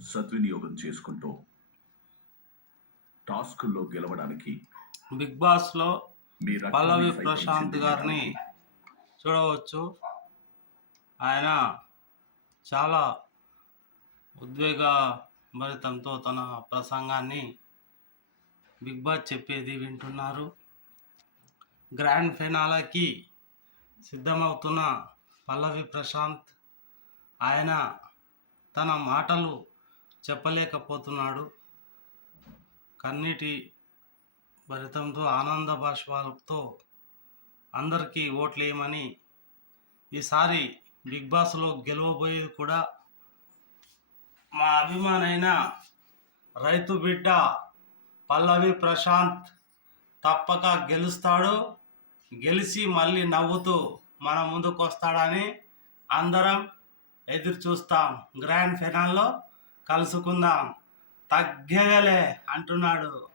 సద్వినియోగం చేసుకుంటూ టాస్కుల్లో గెలవడానికి బిగ్ బాస్లో మీ పల్లవి రక్తాన్ని సైతం ప్రశాంత్ గారిని చిందించడానికి చూడవచ్చు. ఆయన చాలా ఉద్వేగభరితంతో తన ప్రసంగాన్ని బిగ్ బాస్ చెప్పేది వింటున్నారు. గ్రాండ్ ఫినాలేకి సిద్ధమవుతున్న పల్లవి ప్రశాంత్ ఆయన తన మాటలు చెప్పలేకపోతున్నాడు. కన్నీటి భరితంతో ఆనంద బాష్పాలతో అందరికీ ఓట్లేయమని, ఈసారి బిగ్ బాస్లో గెలవబోయేది కూడా మా అభిమానైన రైతు బిడ్డ పల్లవి ప్రశాంత్ తప్పక గెలుస్తాడు. గెలిచి మళ్ళీ నవ్వుతూ మన ముందుకు వస్తాడని అందరం ఎదురు చూస్తాం. గ్రాండ్ ఫినాల్లో కలుసుకుందాం. తగ్గేదేలే అంటున్నాడు.